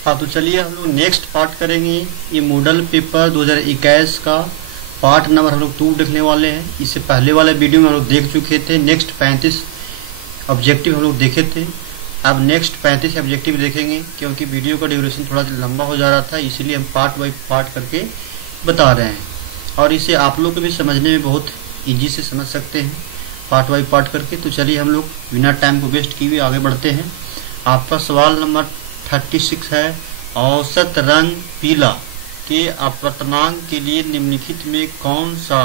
हाँ, तो चलिए हम लोग नेक्स्ट पार्ट करेंगे। ये मॉडल पेपर 2021 का पार्ट नंबर हम लोग 2 देखने वाले हैं। इससे पहले वाले वीडियो में हम लोग देख चुके थे। नेक्स्ट 35 ऑब्जेक्टिव हम लोग देखे थे। अब नेक्स्ट 35 ऑब्जेक्टिव देखेंगे, क्योंकि वीडियो का ड्यूरेशन थोड़ा लंबा हो जा रहा था, इसीलिए हम पार्ट बाई पार्ट करके बता रहे हैं। और इसे आप लोग को भी समझने में बहुत ईजी से समझ सकते हैं पार्ट बाई पार्ट करके। तो चलिए हम लोग बिना टाइम को वेस्ट किए हुए आगे बढ़ते हैं। आपका सवाल नंबर 36 है, औसत रंग पीला के अपवर्तनांक के लिए निम्नलिखित में कौन सा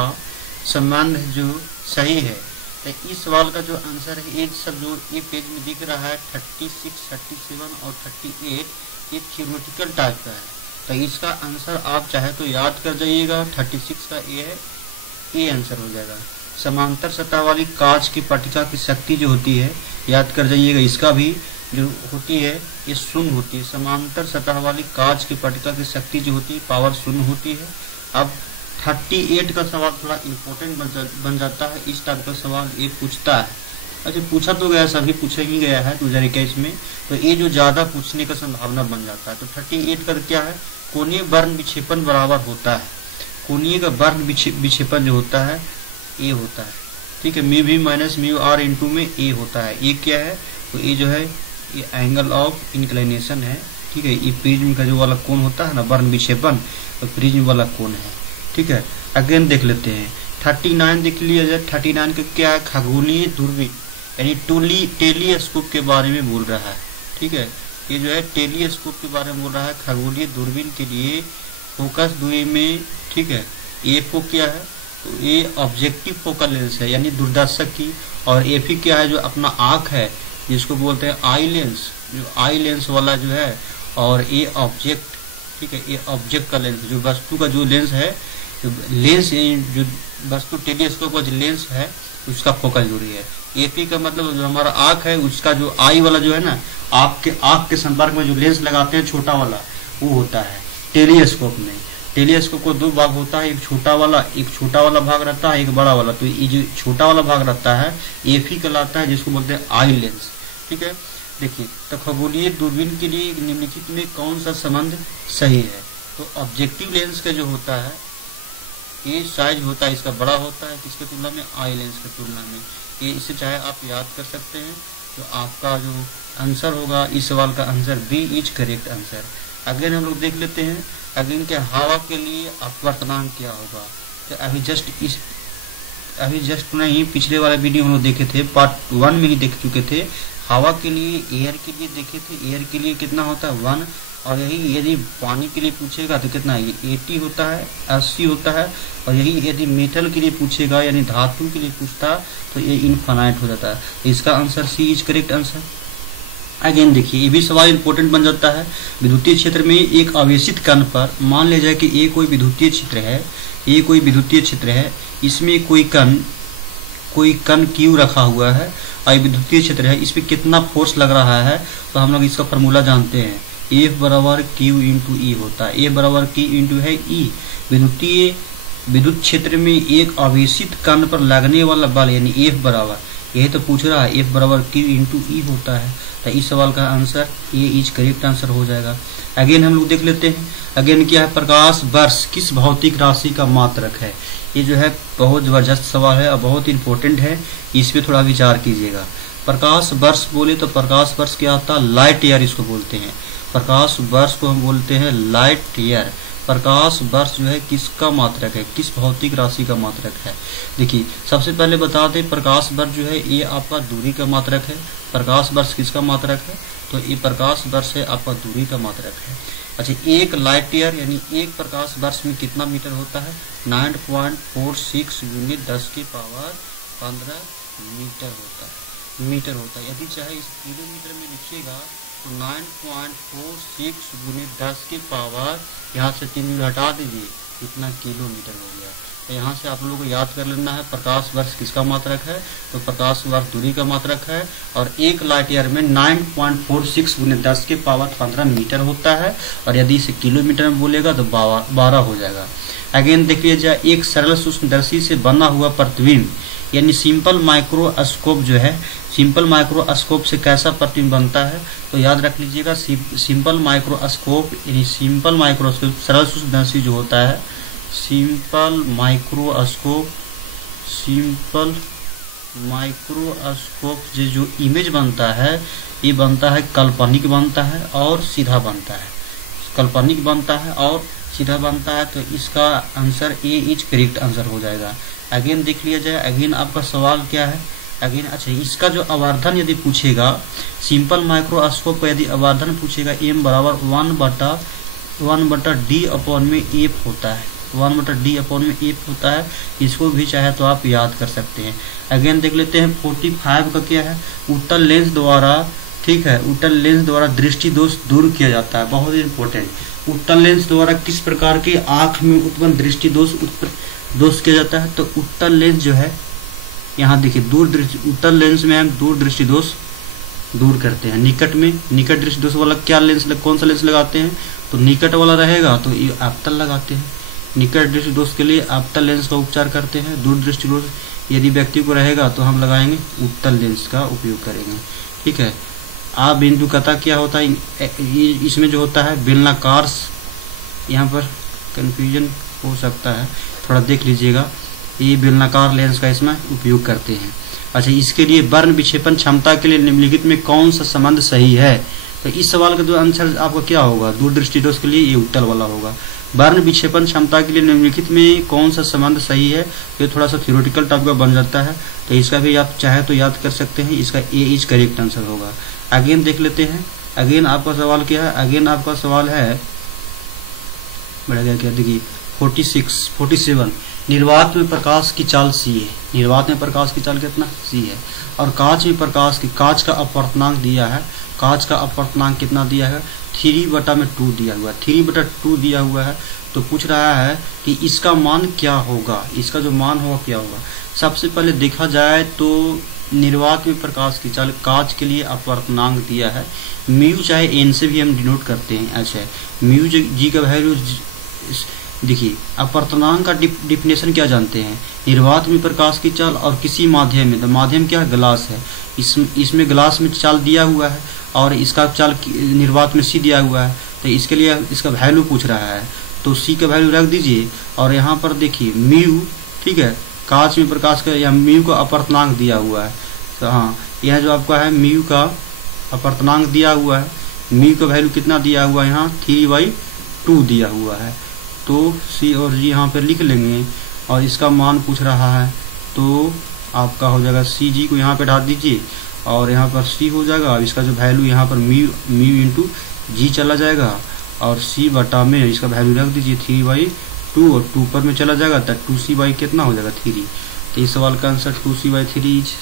संबंध जो सही है। तो इस सवाल का जो आंसर है, ये सब जो ये पेज में दिख रहा है 36, 37 और 38, ये थ्योरेटिकल टाइप का है। तो इसका आंसर आप चाहे तो याद कर जाइएगा। 36 का ये है, ये आंसर हो जाएगा। समांतर सतह वाली कांच की पट्टिका की शक्ति जो होती है, याद कर जाइएगा। इसका भी जो होती है ये शून्य होती है। समांतर सतह वाली कांच की पट्टिका की शक्ति जो होती है पावर शून्य होती है। अब 38 का सवाल थोड़ा इम्पोर्टेंट बन जाता है। इस टाइप का सवाल ये पूछता है। अच्छा, पूछा तो गया, सभी पूछा ही गया है 2021 में, तो ये जो ज्यादा पूछने का संभावना बन जाता है। तो 38 का क्या है, कोणीय वर्ण विक्षेपण बराबर होता है। कोणीय का वर्ण विक्षेपण जो होता है ए होता है, ठीक है। Mu v minus mu r into में ए होता है। ये क्या है, तो ये जो है ये एंगल ऑफ इंक्लिनेशन है, ठीक है। ये प्रिज्म का जो वाला कोण होता है ना, वर्ण विक्षेपण, तो प्रिज्म वाला कोण है, ठीक है। अगेन देख लेते हैं 39 देख लिया जाए। 39 का क्या है, खगोलीय दूरबीन यानी टेलीस्कोप के बारे में बोल रहा है, ठीक है। ये जो है टेलीस्कोप के बारे में बोल रहा है। खगोलीय दूरबीन के लिए फोकस दूरी में, ठीक है, ए को क्या है, तो ये ऑब्जेक्टिव फोकल लेंस है यानी दूरदर्शक की। और ए भी क्या है, जो अपना आंख है जिसको बोलते हैं आई लेंस, जो आई लेंस वाला जो है। और ये ऑब्जेक्ट, ठीक है, ये ऑब्जेक्ट का लेंस, जो वस्तु का जो लेंस है, जो लेंस जो वस्तु टेलीस्कोप का जो लेंस है उसका फोकल दूरी है। एपी का मतलब जो हमारा आंख है उसका जो आई वाला जो है ना, आपके आंख के संपर्क में जो लेंस लगाते हैं छोटा वाला, वो होता है टेलीस्कोप में। टेलीस्कोप को 2 भाग होता है, एक छोटा वाला भाग रहता है, एक बड़ा वाला। तो ये जो छोटा वाला भाग रहता है एफी कहलाता है, जिसको बोलते हैं आई लेंस, ठीक है। देखिए, तो खगोलीय दूरबीन के लिए निम्नलिखित में कौन सा संबंध सही है। तो ऑब्जेक्टिव लेंस का जो होता है, ये साइज होता है इसका बड़ा होता है किसके तुलना में, आई लेंस की तुलना में। ये इसे चाहे आप याद कर सकते हैं। तो आपका जो आंसर होगा इस सवाल का answer B is correct answer. Again हम लोग देख लेते हैं, अगेन क्या हवा के लिए अपवर्तनांक क्या होगा। तो अभी जस्ट नहीं, पिछले वाला वीडियो हम लोग देखे थे, पार्ट 1 में ही देख चुके थे। हवा के लिए, एयर के लिए देखे थे। एयर के लिए कितना होता है 1, और यही यदि पानी के लिए पूछेगा तो कितना, ये 80 होता है, 80 होता है। और यही यदि मेटल के लिए पूछेगा यानी धातु के लिए पूछता तो ये इनफाइनाइट हो जाता है। इसका answer C is correct answer. Again देखिए, ये भी सवाल इंपॉर्टेंट बन जाता है। विद्युतीय क्षेत्र में एक आवेशित कण पर, मान लिया जाए कि ये कोई विद्युतीय क्षेत्र है, ये कोई विद्युतीय क्षेत्र है, इसमें कोई कण क्यू रखा हुआ है और विद्युतीय क्षेत्र है, इस पर कितना फोर्स लग रहा है। तो हम लोग इसका फॉर्मूला जानते हैं, F बराबर Q इंटू ई होता है। F बराबर Q इंटू है ई। विद्युत क्षेत्र में एक आवेशित कण पर लगने वाला बल यानी F बराबर, यही तो पूछ रहा है, F बराबर Q इंटू ई होता है। तो इस सवाल का आंसर ये इज करेक्ट आंसर हो जाएगा। अगेन हम लोग देख लेते हैं, अगेन क्या है, प्रकाश वर्ष किस भौतिक राशि का मात्रक है। ये जो है बहुत जबरदस्त सवाल है और बहुत इंपॉर्टेंट है, इस पे थोड़ा विचार कीजिएगा। प्रकाश वर्ष बोले तो प्रकाश वर्ष क्या होता है, लाइट ईयर इसको बोलते हैं। प्रकाश वर्ष को हम बोलते हैं लाइट ईयर। प्रकाश वर्ष जो है किसका मात्रक है, किस भौतिक राशि का मात्रक है। देखिए, सबसे पहले बता दें, प्रकाश वर्ष जो है ये आपका दूरी का मात्रक है। प्रकाश वर्ष किसका मात्रक है, तो ये प्रकाश वर्ष है आपका दूरी का मात्रक है। अच्छा, एक लाइट ईयर यानी एक प्रकाश वर्ष में कितना मीटर होता है, 9.46 × 10⁻15 मीटर होता है। यदि चाहे इस किलोमीटर में लिखिएगा तो 9.46 × 10⁻, यहाँ से 3 हटा दीजिए, कितना किलोमीटर हो गया। तो यहाँ से आप लोगों को याद कर लेना है प्रकाश वर्ष किसका मात्रक है, तो प्रकाश वर्ष दूरी का मात्रक है। और एक लाइट ईयर में 9.46 × 10⁻15 मीटर होता है। और यदि इसे किलोमीटर में बोलेगा तो 12 हो जाएगा। अगेन देख लीजिए, एक सरल सूक्ष्मदर्शी से बना हुआ प्रतिबिंब यानी सिंपल माइक्रोस्कोप जो है, सिंपल माइक्रोस्कोप से कैसा प्रतिबिंब बनता है, तो याद रख लीजिएगा सिंपल माइक्रोस्कोप यानी सिंपल माइक्रोस्कोप सरल सूक्ष्मदर्शी जो होता है, सिंपल माइक्रोस्कोप से जो इमेज बनता है ये बनता है काल्पनिक बनता है और सीधा बनता है, काल्पनिक बनता है और सीधा बनता है। तो इसका answer A is correct answer हो जाएगा। अगेन देख लिया जाए, अगेन आपका सवाल क्या है अगेन। अच्छा, इसका जो आवर्धन यदि पूछेगा, सिंपल माइक्रोस्कोप का यदि आवर्धन पूछेगा, m बराबर 1/d/f होता है, 1/d/f होता है। इसको भी चाहे तो आप याद कर सकते हैं। अगेन देख लेते हैं 45 का क्या है, उत्तल लेंस द्वारा, ठीक है, उत्तल लेंस द्वारा दृष्टि दोष दूर किया जाता है। बहुत इंपॉर्टेंट, उत्तल लेंस द्वारा किस प्रकार के आंख में उत्पन्न दृष्टि दोष किया जाता है, तो उत्तल लेंस जो है यहाँ देखिए उत्तल लेंस में हम दूर दृष्टि दोष दूर करते हैं। निकट दृष्टि दोष वाला क्या लेंस, कौन सा लेंस लगाते हैं, तो निकट वाला रहेगा तो ये आपतल लगाते हैं। निकट दृष्टि दोष के लिए आपतल लेंस का उपचार करते हैं। दूर दृष्टि दोष यदि व्यक्ति को रहेगा तो हम लगाएंगे उत्तल लेंस का उपयोग करेंगे, ठीक है। आप बिंदु कथा क्या होता है, इसमें जो होता है बेलनाकार, यहाँ पर कंफ्यूजन हो सकता है, थोड़ा देख लीजिएगा, ये बेलनाकार लेंस का इसमें उपयोग करते हैं। अच्छा, इसके लिए वर्ण विक्षेपण क्षमता के लिए निम्नलिखित में कौन सा संबंध सही है, तो इस सवाल का जो आंसर आपका क्या होगा, दूरदृष्टि दोष के लिए ये उत्तल वाला होगा। वर्ण विक्षेपण क्षमता के लिए निम्नलिखित में कौन सा संबंध सही है, ये थोड़ा सा थ्योरेटिकल टाइप का बन जाता है, तो इसका भी आप चाहे तो याद कर सकते हैं। इसका ए इज करेक्ट आंसर होगा। अगेन देख लेते हैं, अगेन आपका सवाल क्या है, अगेन आपका सवाल है बढ़ गया क्या, देखिए 47 निर्वात में प्रकाश की चाल सी है, निर्वात में प्रकाश की चाल कितना सी है, और कांच में प्रकाश की, कांच का अपवर्तनांक दिया है, कांच का अपवर्तनांक कितना दिया है, 3/2 दिया हुआ है, 3/2 दिया हुआ है। तो पूछ रहा है कि इसका मान क्या होगा, इसका जो मान होगा क्या होगा। सबसे पहले देखा जाए तो निर्वात में प्रकाश की चाल, कांच के लिए अपवर्तनांक दिया है म्यू, चाहे एन से भी हम डिनोट करते हैं। अच्छा, म्यू जी का वैल्यू देखिए, अपवर्तनांक का डिफिनेशन क्या जानते हैं, निर्वात में प्रकाश की चाल और किसी माध्यम में, तो माध्यम क्या है, ग्लास है, इसमें ग्लास में चाल दिया हुआ है और इसका चाल निर्वात में सी दिया हुआ है, तो इसके लिए इसका वैल्यू पूछ रहा है, तो सी का वैल्यू रख दीजिए। और यहाँ पर देखिए म्यू, ठीक है, कांच में प्रकाश का, या म्यू का अपवर्तनांक दिया हुआ है, तो हाँ यह जो आपका है म्यू का अपवर्तनांक दिया हुआ है, म्यू का वैल्यू कितना दिया हुआ है, यहाँ 3/2 दिया हुआ है। तो सी और जी यहाँ पर लिख लेंगे और इसका मान पूछ रहा है, तो आपका हो जाएगा सी जी को यहाँ पे डाल दीजिए और यहाँ पर सी हो जाएगा। इसका जो वैल्यू यहाँ पर म्यू इंटू जी चला जाएगा और सी बटा में इसका वैल्यू रख दीजिए 3/2 और 2 पर में चला जाएगा, तो 2c कितना हो जाएगा 3। तो इस सवाल का answer 2c/3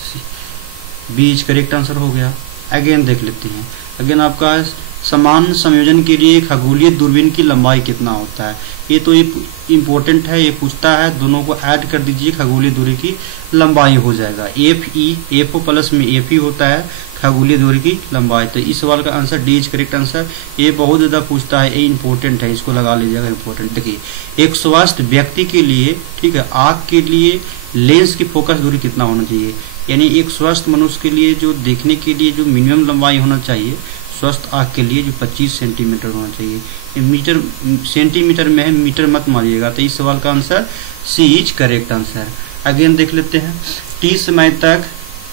B is correct answer हो गया। अगेन देख लेते हैं, अगेन आपका समान संयोजन के लिए खगोलीय दूरबीन की लंबाई कितना होता है, ये तो इम्पोर्टेंट है, ये पूछता है, दोनों को ऐड कर दीजिए, खगोलीय दूरी की लंबाई हो जाएगा एफ प्लस में एफ ही होता है खगोलीय दूरी की लंबाई। तो इस सवाल का answer D is correct answer. ये बहुत ज्यादा पूछता है, ये इंपॉर्टेंट है, इसको लगा लीजिएगा इंपॉर्टेंट। देखिए, एक स्वस्थ व्यक्ति के लिए, ठीक है, आंख के लिए लेंस की फोकस दूरी कितना होना चाहिए, यानी एक स्वस्थ मनुष्य के लिए जो देखने के लिए जो मिनिमम लंबाई होना चाहिए स्वस्थ आंख के लिए, जो 25 सेंटीमीटर होना चाहिए। मीटर सेंटीमीटर में है, मीटर मत मारिएगा। तो इस सवाल का answer C is correct answer. Again देख लेते हैं, टी समय तक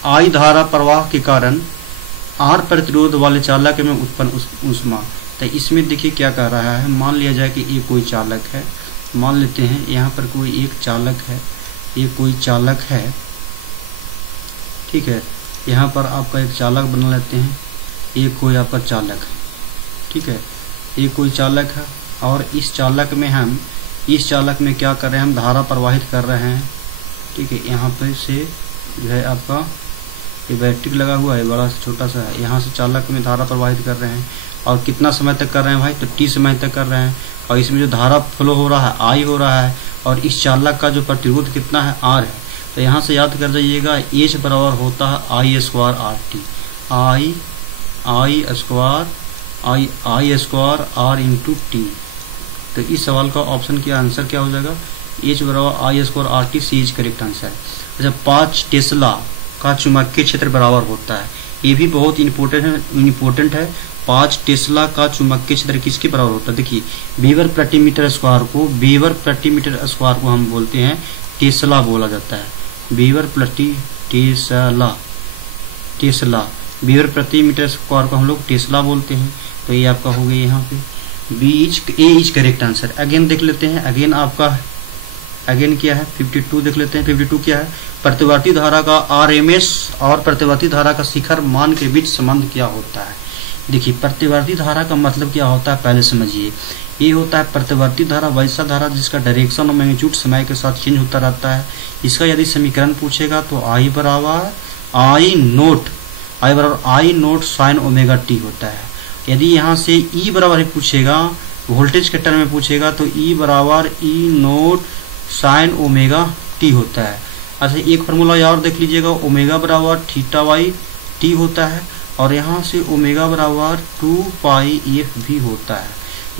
आई धारा प्रवाह के कारण आर प्रतिरोध वाले चालक में उत्पन्न ऊष्मा। तो इसमें देखिए क्या कह रहा है, मान लिया जाए कि ये कोई चालक है, मान लेते हैं यहाँ पर कोई एक चालक है, ये कोई चालक है, ठीक है, यहाँ पर आपका एक चालक बना लेते हैं, ये कोई आपका चालक है, ठीक है, ये कोई चालक है और इस चालक में हम, इस चालक में क्या कर रहे हैं, हम धारा प्रवाहित कर रहे हैं, ठीक है। यहाँ पे से जो है आपका ये बैटरी लगा हुआ है, बड़ा छोटा सा है, यहाँ से चालक में धारा प्रवाहित कर रहे हैं और कितना समय तक कर रहे हैं भाई, तो टी समय तक कर रहे हैं। और इसमें जो धारा फ्लो हो रहा है आई हो रहा है और इस चालक का जो प्रतिरोध कितना है आर है। तो यहाँ से याद कर जाइएगा, एच बराबर होता है I square R T, I square R into T. तो इस सवाल का ऑप्शन के आंसर क्या हो जाएगा, एच बराबर I square R T, C is correct answer. अच्छा 5 टेस्ला का चुंबकीय क्षेत्र बराबर होता है, ये भी बहुत इम्पोर्टेंट है। 5 टेस्ला का चुंबकीय क्षेत्र किसके बराबर होता है? देखिए वेबर प्रति मीटर स्क्वायर को हम बोलते हैं टेस्ला बोला जाता है। वेबर प्रति वेबर प्रति मीटर स्क्वायर को हम लोग टेस्ला बोलते हैं। तो ये आपका हो गया यहाँ पे ए इज करेक्ट आंसर। अगेन देख लेते हैं, अगेन क्या है 52 देख लेते हैं। 52 क्या है? प्रतिवर्ती धारा का आरएमएस और प्रतिवर्ती धारा का शिखर मान के बीच संबंध क्या होता है? देखिए प्रतिवर्ती धारा का मतलब क्या होता है पहले समझिए। ये होता है प्रतिवर्ती धारा वैसा धारा जिसका डायरेक्शन और मैग्नीट्यूड समय के साथ चेंज होता रहता है। इसका यदि समीकरण पूछेगा तो आई बराबर आई नोट साइन ओमेगा टी होता है। यदि यहाँ से ई बराबर पूछेगा, वोल्टेज के टर्म में पूछेगा तो ई बराबर ई नोट साइन ओमेगा टी होता है। अच्छा एक फार्मूला और देख लीजिएगा, ओमेगा बराबर थीटा बाई टी होता है और यहाँ से ओमेगा बराबर 2 पाई एफ भी होता है।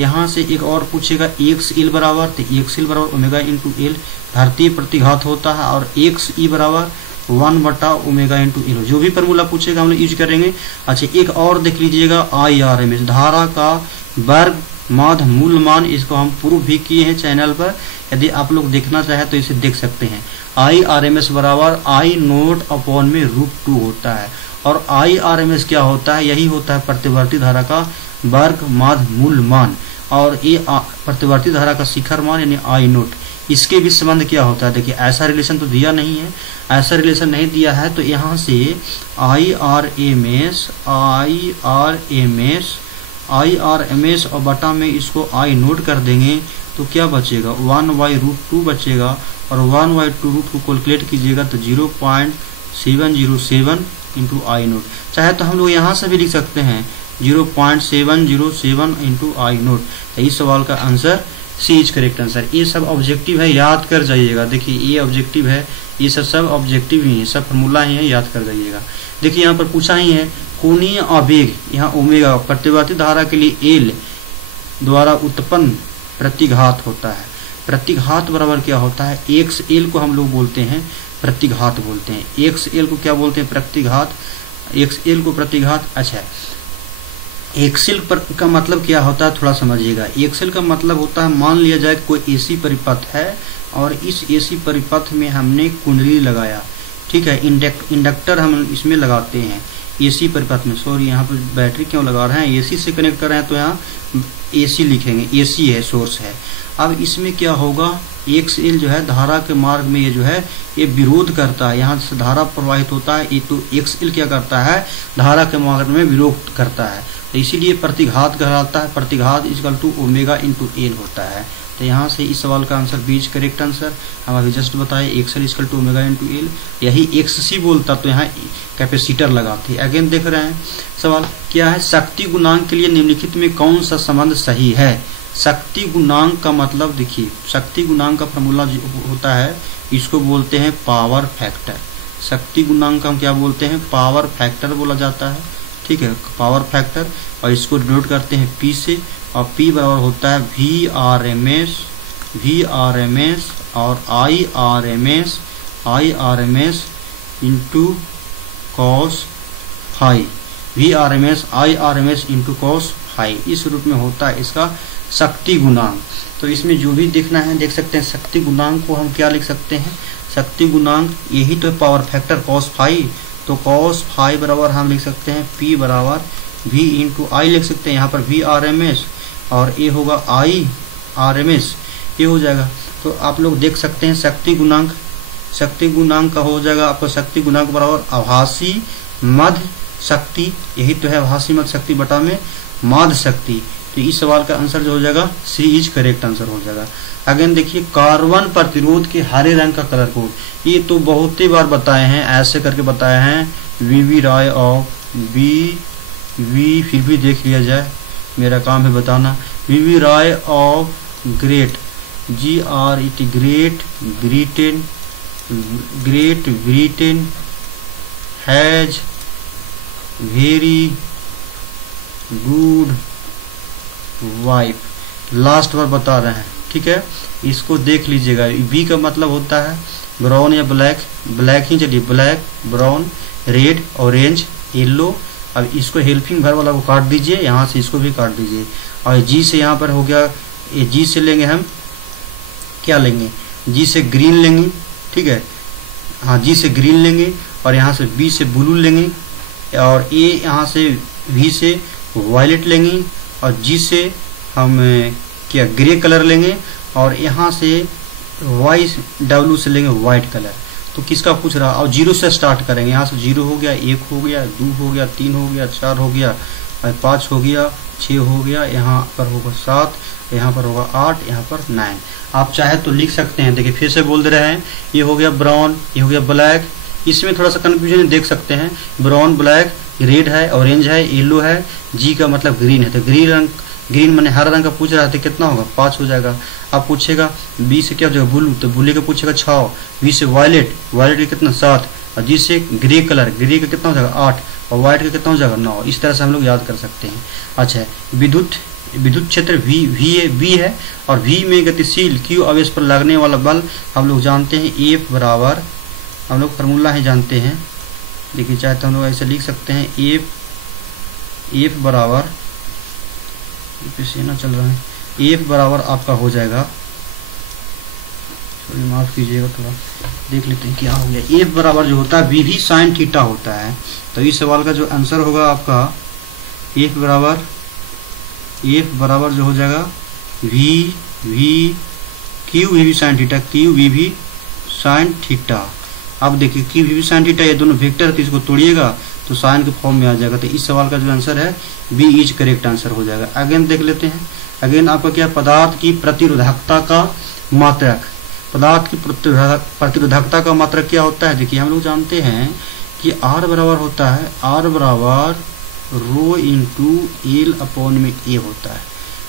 यहाँ से एक और पूछेगा एक्स एल बराबर, तो एक्स एल बराबर ओमेगा इंटू एल भारतीय प्रतिघात होता है और एक्स ई बराबर 1 बटा ओमेगा इंटू एल। जो भी फार्मूला पूछेगा हम लोग यूज करेंगे। अच्छा एक और देख लीजिएगा IRMS धारा का वर्ग माध्य मूल मान, इसको हम प्रूफ भी किए हैं चैनल पर, यदि आप लोग देखना चाहे तो इसे देख सकते हैं। IRMS बराबर आई नोट अपॉन में √2 होता है और IRMS क्या होता है? यही होता है प्रतिवर्ती धारा का वर्ग माध्य मूल मान और ये प्रतिवर्ती धारा का शिखर मान यानी आई नोट। इसके भी संबंध क्या होता है? देखिए ऐसा रिलेशन तो दिया नहीं है, ऐसा रिलेशन नहीं दिया है तो यहाँ से IRMS और बटा में इसको आई नोट कर देंगे तो क्या बचेगा 1/√2 बचेगा और 1/2 को कैलकुलेट कीजिएगा तो 0.707 इंटू आई नोट। चाहे तो हम लोग यहाँ से भी लिख सकते हैं 0.707 इंटू आई नोट। तो इस सवाल का answer C is correct answer. ये सब ऑब्जेक्टिव है, याद कर जाइएगा। देखिए ये ऑब्जेक्टिव है, ये सब ऑब्जेक्टिव ही है, सब फॉर्मूला ही है, याद कर जाइएगा। देखिए यहाँ पर पूछा ही है कोणीय आवेग, यहाँ ओमेगा प्रतिवर्ती धारा के लिए एल द्वारा उत्पन्न प्रतिघात होता है। प्रतिघात बराबर क्या होता है? एक्स एल को हम लोग बोलते हैं प्रतिघात बोलते हैं। एक्स एल को क्या बोलते हैं? प्रतिघात। एक्स एल को प्रतिघात। अच्छा एक्सेल का मतलब क्या होता है थोड़ा समझिएगा। एक्सेल का मतलब होता है मान लिया जाए कोई एसी परिपथ है और इस एसी परिपथ में हमने कुंडली लगाया, ठीक है, इंडक्टर हम इसमें लगाते हैं एसी परिपथ में। सॉरी यहाँ पर बैटरी क्यों लगा रहे हैं? एसी से कनेक्ट कर रहे हैं तो यहाँ एसी लिखेंगे, एसी है सोर्स है। अब इसमें क्या होगा एक्सएल जो है धारा के मार्ग में ये जो है ये विरोध करता है, यहाँ से धारा प्रवाहित होता है, ये तो एक्सएल क्या करता है धारा के मार्ग में विरोध करता है, तो इसीलिए प्रतिघात कहलाता है। प्रतिघात equal to omega into L होता है। तो यहाँ से इस सवाल का answer B is correct answer. हम अभी जस्ट बताए XL equal to omega into L, यही एक्ससी बोलता तो यहाँ कैपेसिटर लगाते। अगेन देख रहे हैं सवाल क्या है, शक्ति गुणांक के लिए निम्नलिखित में कौन सा संबंध सही है? शक्ति गुणांक का मतलब देखिए, शक्ति गुणांक का फॉर्मूला होता है, इसको बोलते हैं पावर फैक्टर। शक्ति गुणांक हम क्या बोलते हैं? पावर फैक्टर बोला जाता है, ठीक है, पावर फैक्टर। और इसको डिनोट करते हैं पी से, और पी बराबर होता है VRMS और IRMS into cos phi. VRMS into cos phi, इस रूप में होता है इसका शक्ति गुणांक। तो इसमें जो भी देखना है देख सकते हैं। शक्ति गुणांक को हम क्या लिख सकते हैं? शक्ति गुणांक यही तो पावर फैक्टर कॉस फाई, तो कॉस फाई बराबर हम लिख सकते हैं P बराबर V इंटू आई लिख सकते हैं। यहाँ पर VRMS और ये होगा IRMS, ये हो जाएगा। तो आप लोग देख सकते हैं शक्ति गुणांक का हो जाएगा आपका शक्ति गुणांक बराबर आभासी मध्य शक्ति, यही तो है आभासी मध्य शक्ति बटा में माध्य शक्ति। तो इस सवाल का आंसर जो हो जाएगा सी इज करेक्ट आंसर हो जाएगा। अगेन देखिए कार्बन प्रतिरोध के हरे रंग का कलर कोड, ये तो बहुत ही बार बताए हैं, ऐसे करके बताए हैं। वीवी राय ऑफ फिर भी देख लिया जाए, मेरा काम है बताना। वीवी राय of great GRET great Britain has very good wife, last बार बता रहे हैं, ठीक है, इसको देख लीजिएगा। बी का मतलब होता है ब्राउन या ब्लैक, ब्लैक ही चलिए, black, brown, red, orange, yellow. अब इसको हेल्पिंग वर्ब वाला को काट दीजिए, यहाँ से इसको भी काट दीजिए। और जी से यहाँ पर हो गया, ये जी से लेंगे हम क्या लेंगे, जी से ग्रीन लेंगे, ठीक है, हाँ जी से ग्रीन लेंगे, और यहाँ से बी से ब्लू लेंगे, और ए यहाँ से वी से वायलेट लेंगे, और जी से हम क्या ग्रे कलर लेंगे, और यहाँ से वाई डब्ल्यू से लेंगे वाइट कलर। तो किसका पूछ रहा, और जीरो से स्टार्ट करेंगे, यहाँ से जीरो हो गया, एक हो गया, दो हो गया, तीन हो गया, चार हो गया, पाँच हो गया, छः हो गया, यहाँ पर होगा 7, यहाँ पर होगा 8, यहाँ पर 9। आप चाहे तो लिख सकते हैं, देखिए फिर से बोल दे रहे हैं, ये हो गया ब्राउन, ये हो गया ब्लैक। इसमें थोड़ा सा कंफ्यूजन देख सकते हैं, ब्राउन, ब्लैक, रेड है, ऑरेंज है, येलो है, जी का मतलब ग्रीन है, तो ग्रीन रंग, ग्रीन मैंने हरा रंग का पूछ रहा था, कितना होगा 5 हो जाएगा। आप पूछेगा बी से क्या हो जाएगा ब्लू, तो ब्लू का पूछेगा 6, बी से वायलेट, वायलेट का कितना 7, और जी से ग्रे कलर, ग्रे का कितना हो जाएगा 8, और व्हाइट का कितना हो जाएगा 9। इस तरह से हम लोग याद कर सकते हैं। अच्छा, विद्युत क्षेत्र वी है, और वी में गतिशील क्यू आवेश पर लगने वाला बल हम लोग जानते हैं एफ बराबर, हम लोग फार्मूला ही जानते हैं, देखिए चाहे तो हम लोग ऐसे लिख सकते हैं, एफ बराबर, पसीना चल रहा है, एफ बराबर आपका हो जाएगा, सॉरी माफ कीजिएगा, थोड़ा देख लेते हैं क्या हो गया। एफ बराबर जो होता है वी भी साइन थीटा होता है। तो इस सवाल का जो आंसर होगा आपका एफ बराबर जो हो जाएगा वी क्यू वी भी साइन थीटा, क्यू वी भी साइन थीटा। अब देखिए क्यू वी भी साइन थीटा, ये दोनों वेक्टर है, तो इसको तोड़िएगा तो साइन के फॉर्म में आ जाएगा। तो इस सवाल का जो आंसर है बी इज करेक्ट आंसर हो जाएगा। अगेन देख लेते हैं, अगेन आपका क्या, पदार्थ की प्रतिरोधकता का मात्रक, पदार्थ की प्रतिरोधकता का मात्रक क्या होता है। देखिए हम लोग जानते हैं कि R बराबर होता है, R बराबर रो इंटू एल अपॉन में ए होता है।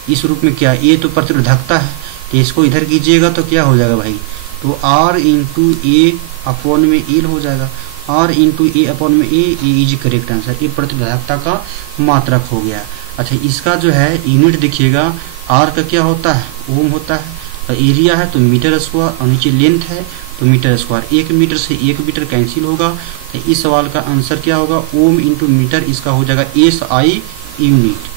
इस रूप में क्या, ए तो प्रतिरोधकता है, तो इसको इधर कीजिएगा तो क्या हो जाएगा भाई, तो R इंटू ए अपॉन में एल हो जाएगा, R इंटू ए अपॉन में ए इज करेक्ट आंसर। ये प्रतिरोधकता का मात्रक हो गया। अच्छा, इसका जो है यूनिट देखिएगा, R का क्या होता है, ओम होता है, और एरिया है तो मीटर स्क्वायर, और नीचे लेंथ है तो मीटर स्क्वायर, 1 मीटर से 1 मीटर कैंसिल होगा। तो इस सवाल का आंसर क्या होगा, ओम इंटू मीटर, इसका हो जाएगा SI यूनिट,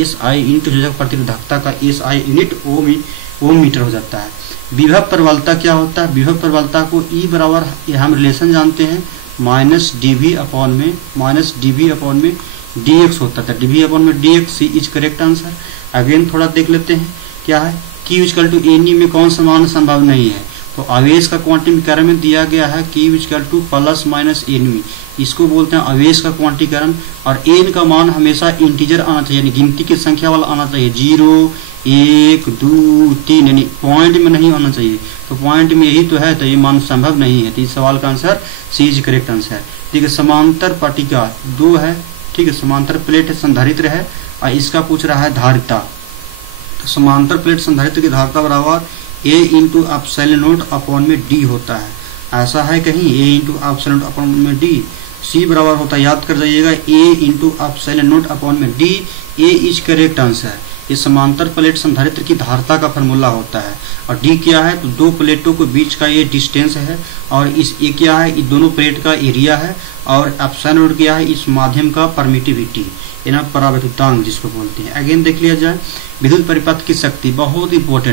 SI इंटू जो है प्रतिरोधकता का SI यूनिट ओम मीटर हो जाता है। विभव प्रबलता क्या होता है, विभव प्रबलता को E बराबर, ये हम रिलेशन जानते हैं, माइनस dV अपॉन में dx होता था, dV अपॉन में dx, C is correct answer. Again थोड़ा देख लेते हैं क्या है, Q इक्वल टू एनी में कौन सा मान संभव नहीं है, तो आवेश का क्वांटीकरण में दिया गया है Q equal to plus minus n में, इसको बोलते हैं आवेश का क्वांटीकरण। और एन का मान हमेशा इंटीजर आना चाहिए, यानी गिनती की संख्या वाला आना चाहिए, 0, 1, 2, 3, यानी पॉइंट में नहीं आना चाहिए। तो पॉइंट में यही तो है, तो ये मान संभव नहीं है। तो इस सवाल का answer C is correct answer. ठीक है, समांतर पट्टिका 2 है, ठीक है, समांतर प्लेट संधारित्र है, और इसका पूछ रहा है धारिता। तो समांतर प्लेट संधारित्र की धारिता बराबर ए इंटू एप्सिलॉन नॉट अपॉन में डी होता है। ऐसा है कहीं, ए इंटू एप्सिलॉन नॉट अपॉन में डी। सी बराबर होता है, याद कर जाइएगा, ए इंटू एप्सिलॉन नॉट अपॉन में D, A is correct answer. ये समांतर प्लेट संधारित्र की धारिता का फॉर्मूला होता है। और डी क्या है, तो दो प्लेटों के बीच का ये डिस्टेंस है, और इस ए क्या है, इस दोनों प्लेट का एरिया है, और एप्सिलॉन नॉट क्या है, इस माध्यम का परमिटिविटी, परावर्तितांक जिसको बोलते हैं। अगेन देख लिया जाए, विद्युत परिपथ की शक्ति बहुत इंपॉर्टेंट।